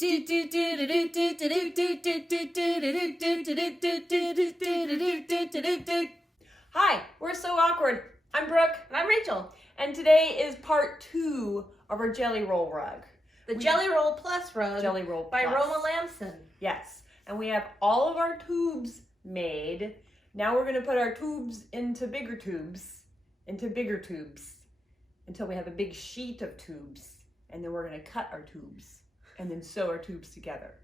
Hi, we're So Awkward. I'm Brooke. And I'm Rachel. And today is part 2 of our Jelly Roll rug. The Jelly Roll Plus rug Jelly Roll by Plus. Roma Lambson. Yes. And we have all of our tubes made. Now we're going to put our tubes into bigger tubes, until we have a big sheet of tubes. And then we're going to cut our tubes and then sew our tubes together.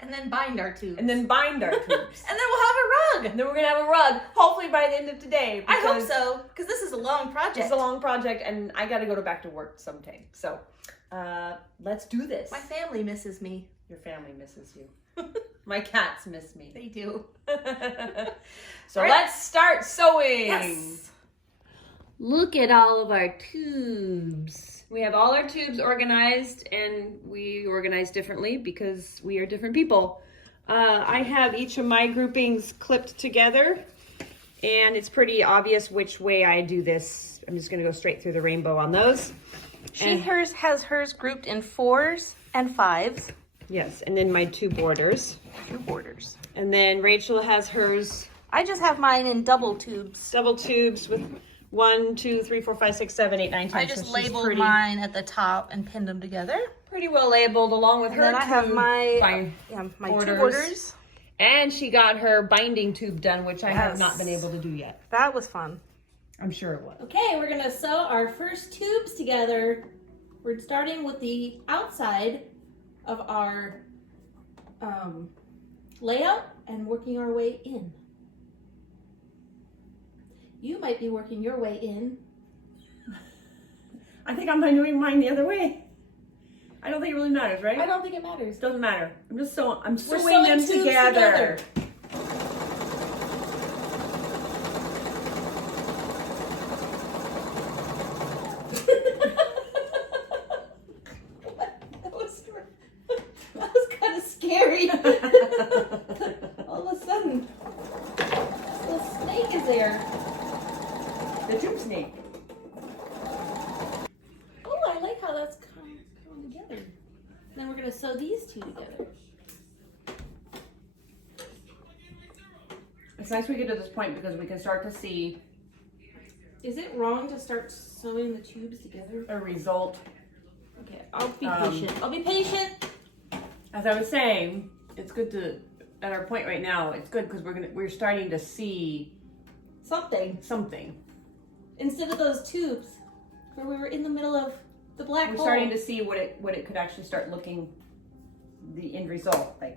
And then bind our tubes. And then bind our tubes. And then we'll have a rug. And then we're going to have a rug, hopefully by the end of today. I hope so, because this is a long project. It's a long project, and I got to go back to work sometime. So let's do this. My family misses me. Your family misses you. My cats miss me. They do. So right. Let's start sewing. Yes. Look at all of our tubes. We have all our tubes organized, and we organize differently because we are different people. I have each of my groupings clipped together, and it's pretty obvious which way I do this. I'm just going to go straight through the rainbow on those. Has hers grouped in 4s and 5s. Yes, and then my 2 borders. 2 borders. And then Rachel has hers. I just have mine in double tubes. Double tubes with 1, 2, 3, 4, 5, 6, 7, 8, 9, 10. I just labeled mine at the top and pinned them together. Pretty well labeled, along with her. Then I have my 2 borders. And she got her binding tube done, which I have not been able to do yet. That was fun. I'm sure it was. Okay, we're gonna sew our first tubes together. We're starting with the outside of our layout and working our way in. You might be working your way in. I think I'm doing mine the other way. I don't think it really matters, right? I don't think it matters. Doesn't matter. I'm sewing sewing them tubes together. That was kind of scary. All of a sudden, this little snake is there. The tube snake. Oh, I like how that's coming together. Then we're gonna sew these 2 together. It's nice we get to this point because we can start to see Is it wrong to start sewing the tubes together? a result. Okay, I'll be patient. I'll be patient. As I was saying, it's good to, at our point right now, it's good because we're starting to see something. Instead of those tubes where we were in the middle of the black hole. We're starting to see what it could actually start looking, the end result like.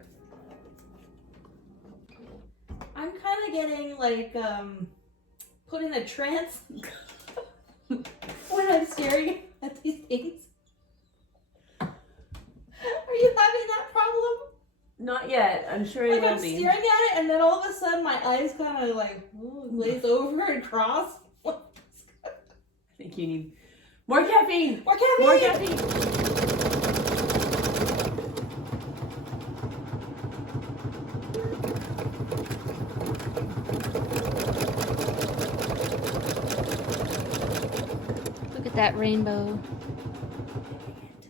I'm kind of getting like put in a trance when I'm staring at these things. Are you having that problem? Not yet. I'm sure it Like will I'm be. staring at it, and then all of a sudden my eyes kind of like glaze over and cross. I think you need more caffeine. More caffeine. More caffeine. Look at that rainbow.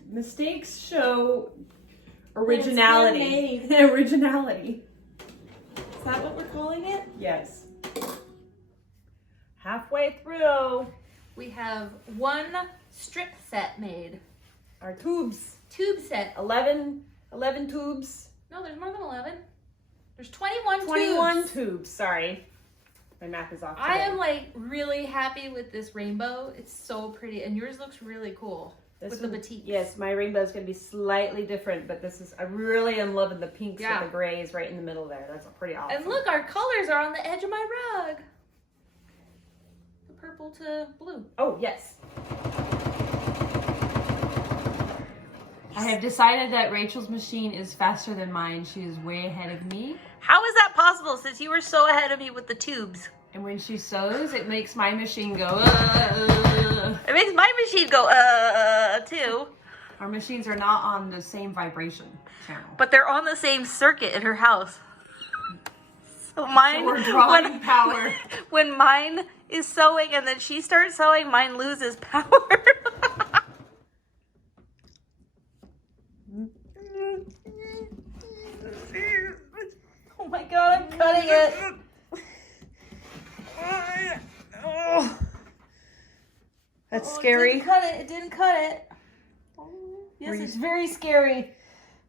Mistakes show originality. Originality. Is that what we're calling it? Yes. Halfway through. We have 1 strip set made. Our tubes. Tube set. 11 tubes. No, there's more than 11. There's 21 21 tubes. Sorry. My math is off today. I am like really happy with this rainbow. It's so pretty, and yours looks really cool with the batik. Yes, my rainbow is going to be slightly different, but I really am loving the pinks with the grays right in the middle there. That's pretty awesome. And look, our colors are on the edge of my rug. The purple to blue. Oh, yes. I have decided that Rachel's machine is faster than mine. She is way ahead of me. How is that possible since you were so ahead of me with the tubes? And when she sews, it makes my machine go, It makes my machine go, too. Our machines are not on the same vibration channel. But they're on the same circuit in her house. So mine, So we're drawing power. When mine is sewing and then she starts sewing, mine loses power. cutting it. Oh. That's Oh, scary. It didn't cut it. It didn't cut it. Yes, it's very scary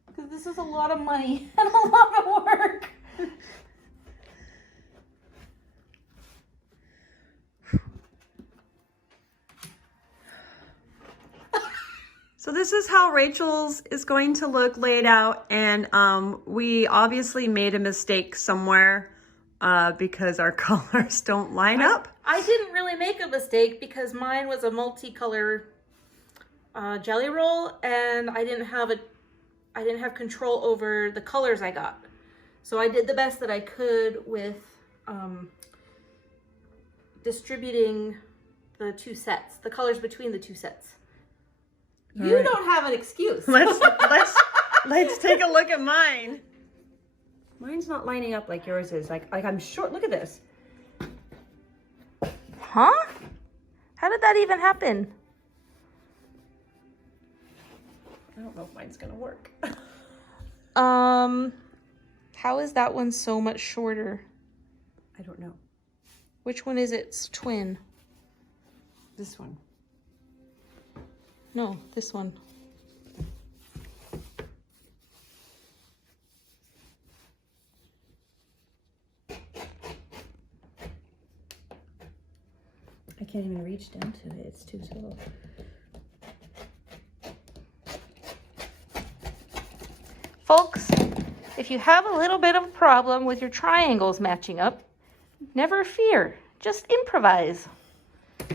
because this is a lot of money and a lot of work. So this is how Rachel's is going to look laid out, and we obviously made a mistake somewhere because our colors don't line up. I didn't really make a mistake because mine was a multicolor jelly roll, and I didn't have control over the colors I got. So I did the best that I could with distributing the two sets, the colors between the two sets. You right. don't have an excuse. Let's take a look at mine. Mine's not lining up like yours is. Like I'm short. Look at this. Huh? How did that even happen? I don't know if mine's gonna work. How is that one so much shorter? I don't know. Which one is its twin? This one. No, this one. I can't even reach down to it. It's too tall. Folks, if you have a little bit of a problem with your triangles matching up, never fear. Just improvise.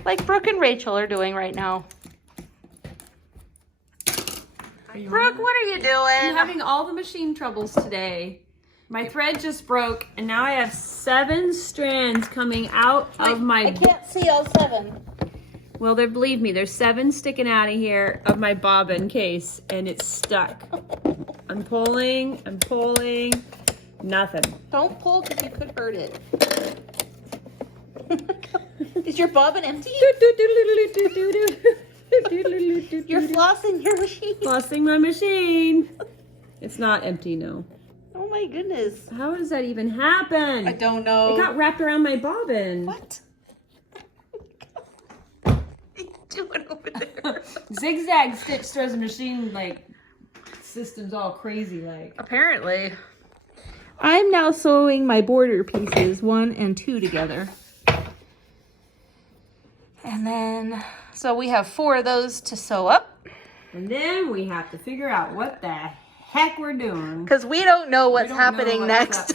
Like Brooke and Rachel are doing right now. Brooke, what are you doing? I'm having all the machine troubles today. My thread just broke, and now I have 7 strands coming out of I can't see all 7. Well, believe me, there's 7 sticking out of here of my bobbin case, and it's stuck. I'm pulling, nothing. Don't pull because you could hurt it. Is your bobbin empty? You're flossing your machine. Flossing my machine. It's not empty, no. Oh my goodness. How does that even happen? I don't know. It got wrapped around my bobbin. What? What are you doing over there? Zigzag stitch throws the machine like system's all crazy like. Apparently. I'm now sewing my border pieces 1 and 2 together. And then, so we have 4 of those to sew up. And then we have to figure out what the heck we're doing. Because we don't know what's happening next.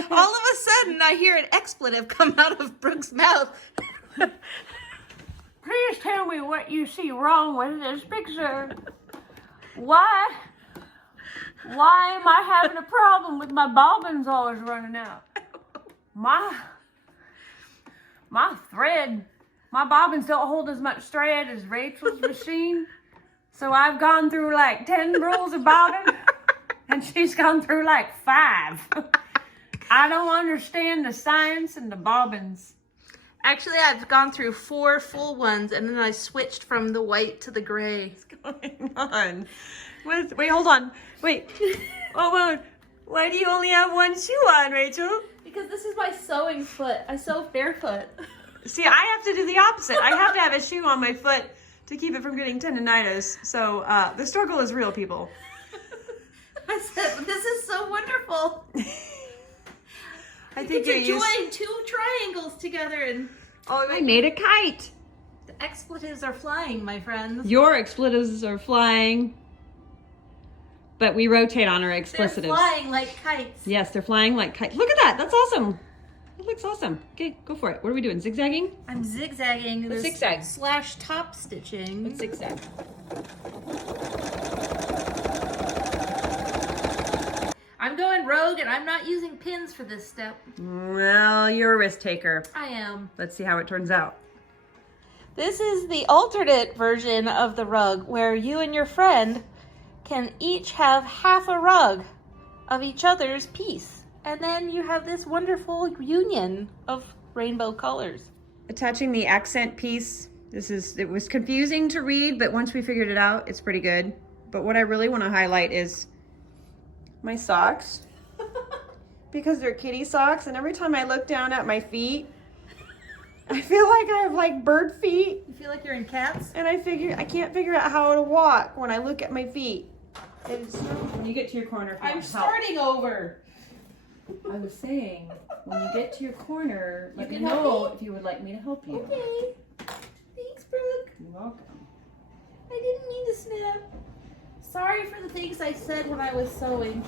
All All of a sudden, I hear an expletive come out of Brooke's mouth. Please tell me what you see wrong with this picture. Why am I having a problem with my bobbins always running out? My thread, my bobbins don't hold as much thread as Rachel's machine. So I've gone through like 10 rolls of bobbin, and she's gone through like 5. I don't understand the science and the bobbins. Actually, I've gone through 4 full ones, and then I switched from the white to the gray. What's going on? Wait, hold on. Wait. Oh, why do you only have 1 shoe on, Rachel? Because this is my sewing foot. I sew barefoot. See, I have to do the opposite. I have to have a shoe on my foot to keep it from getting tendonitis. So the struggle is real, people. I said, this is so wonderful. I think to join 2 triangles together and... Oh, I made a kite. The expletives are flying, my friends. Your expletives are flying. But we rotate on our expletives. They're flying like kites. Yes, they're flying like kites. Look at that. That's awesome. That looks awesome. Okay, go for it. What are we doing? Zigzagging? I'm zigzagging. What's zigzag? / top stitching. What's zigzag? I'm going rogue and I'm not using pins for this step. Well, you're a risk taker. I am. Let's see how it turns out. This is the alternate version of the rug where you and your friend can each have half a rug of each other's piece. And then you have this wonderful union of rainbow colors. Attaching the accent piece. It was confusing to read, but once we figured it out, it's pretty good. But what I really want to highlight is my socks because they're kitty socks, and every time I look down at my feet, I feel like I have like bird feet, You feel like you're in cats? and I can't figure out how to walk when I look at my feet. It's when you get to your corner. I'm starting over. I was saying, when you get to your corner, let me can help know if you would like me to help you. Okay. Thanks, Brooke. You're welcome. I didn't mean to snap. Sorry for the things I said when I was sewing.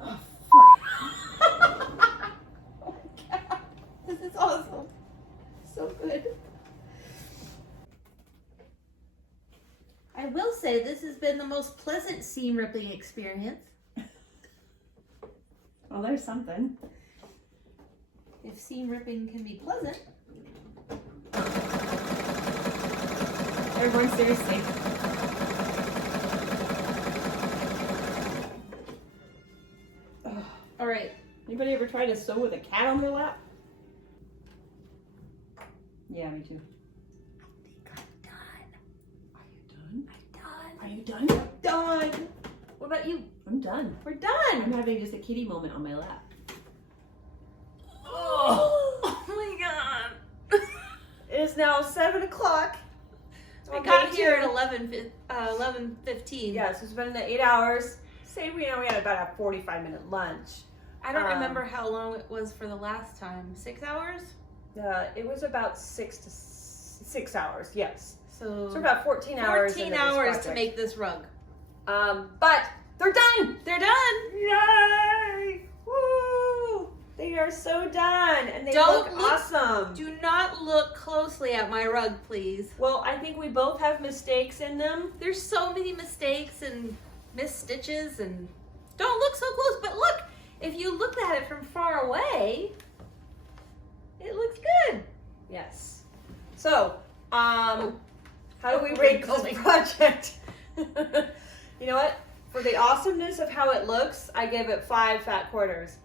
Oh, Oh my God. This is awesome. So good. I will say this has been the most pleasant seam ripping experience. well, there's something. If seam ripping can be pleasant. Everyone, seriously. All right. Anybody ever try to sew with a cat on their lap? Yeah, me too. I think Are you done? I'm done. Are you done? I'm done. What about you? I'm done. We're done. I'm having just a kitty moment on my lap. Oh my God. It is now 7 o'clock. I got here at 11:15. Yeah, so it's been 8 hours. Say we had about a 45-minute lunch. I don't remember how long it was for the last time. 6 hours? It was about 6 hours. Yes. So about 14 hours. 14 into this hours to project. make this rug. But they're done. They're done. Yay! Woo! They are so done, and they Don't look look- awesome. Do not look closely at my rug, please. Well, I think we both have mistakes in them. There's so many mistakes and missed stitches and don't look so close, but look, if you look at it from far away, it looks good. Yes. So, how do we Oh, rate going. this project? You know what? For the awesomeness of how it looks, I give it 5 fat quarters.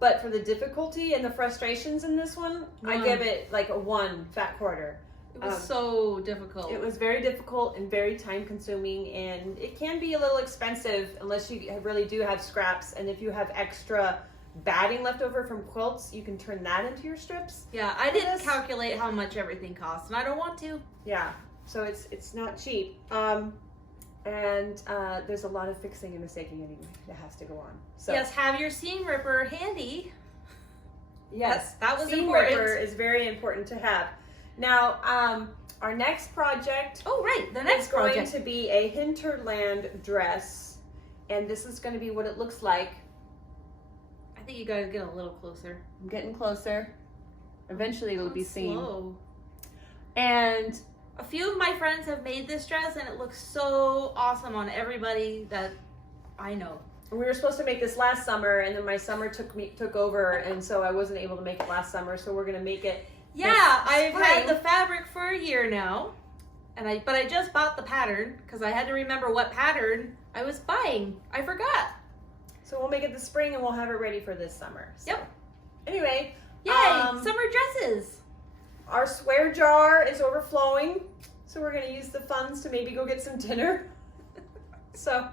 But for the difficulty and the frustrations in this one, I give it like a 1 fat quarter. It was so difficult. It was very difficult and very time consuming, and it can be a little expensive unless you really do have scraps. And if you have extra batting left over from quilts, you can turn that into your strips. Yeah, I didn't Yes. calculate how much everything costs, and I don't want to. Yeah, so it's not cheap. There's a lot of fixing and mistaking anyway that has to go on. So Yes, have your seam ripper handy. yes, that was seam important. ripper is very important to have. Now, our next project Oh, right, the next is going project. to be a Hinterland dress, and this is going to be what it looks like. I think you gotta get a little closer. I'm getting closer. Eventually, it'll be seen. Slow. And A few of my friends have made this dress, and it looks so awesome on everybody that I know. we were supposed to make this last summer, and then my summer took over, and so I wasn't able to make it last summer. So we're going to make it. Yeah, I've spring. had the fabric for a year now, but I just bought the pattern because I had to remember what pattern I was buying. I forgot. So we'll make it this spring, and we'll have it ready for this summer. So. Yep. Anyway, Yay! Summer dresses. our swear jar is overflowing, so we're going to use the funds to maybe go get some dinner. So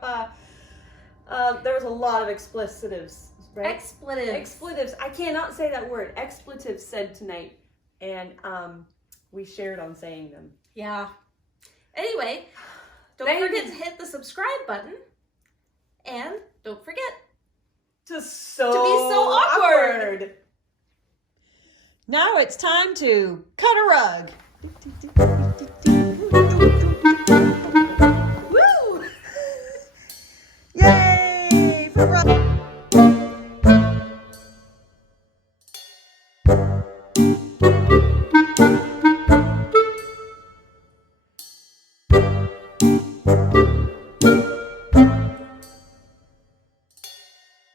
there was a lot of expletives, right? Expletives. I cannot say that word. Expletives said tonight, and we shared on saying them. Yeah. Anyway, don't Thank forget you. to hit the subscribe button, and don't forget. To be so awkward. Now it's time to cut a rug.